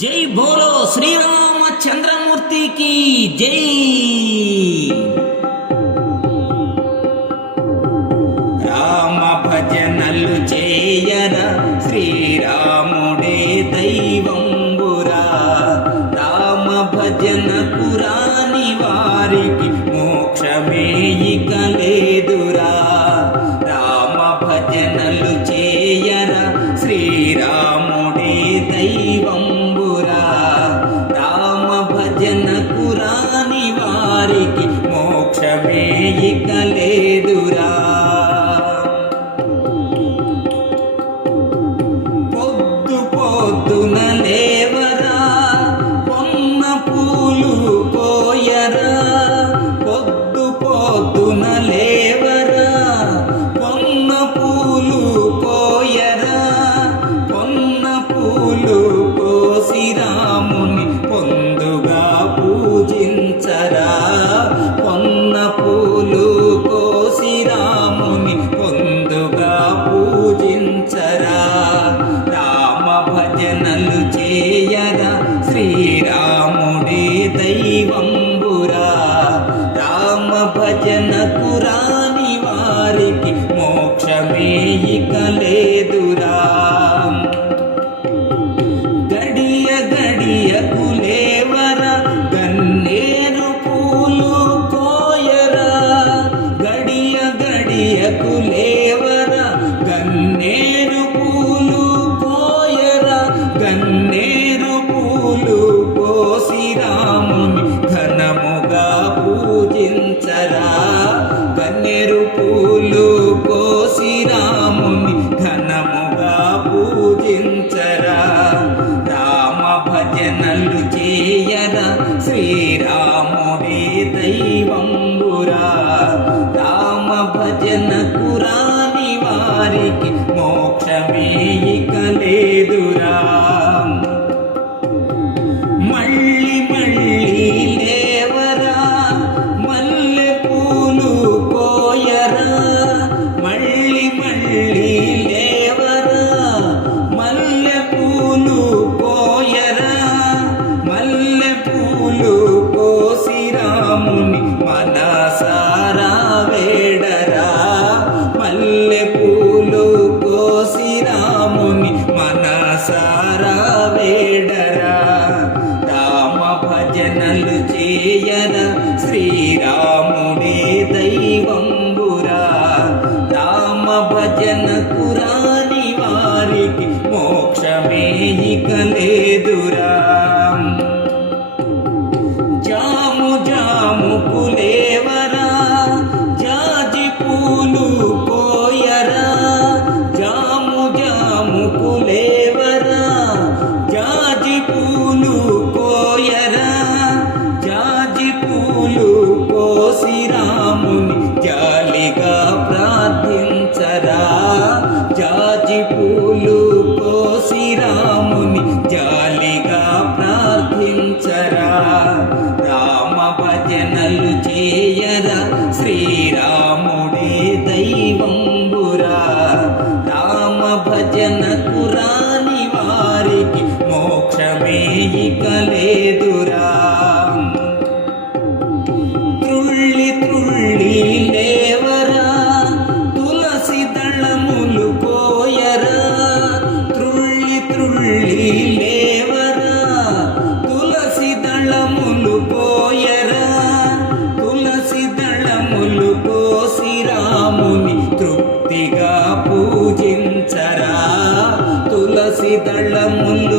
జై బోలో శ్రీరామ చంద్రమూర్తికి జై. రామ భజనలు చేయన శ్రీరాముడే దైవంబురా. రామ భజన పురాని వారికి మోక్షమే ఇక లేదురా. రామ భజనలు చేయన శ్రీరామ ಇಕಲೇ భజనలు చేయరా శ్రీరాముడే దైవం. నిరుపూలు కోసి రాముని ఘనముగా పూజించరా. రామ భజనలు చేయరా శ్రీరాముడే దైవంబురా. రామ భజనకు రాని వారికి మోక్షమే ఇక లేదురా. చేయన శ్రీరాముడే దైవం de boa. కోసి దళ్ళ ముళ్ళు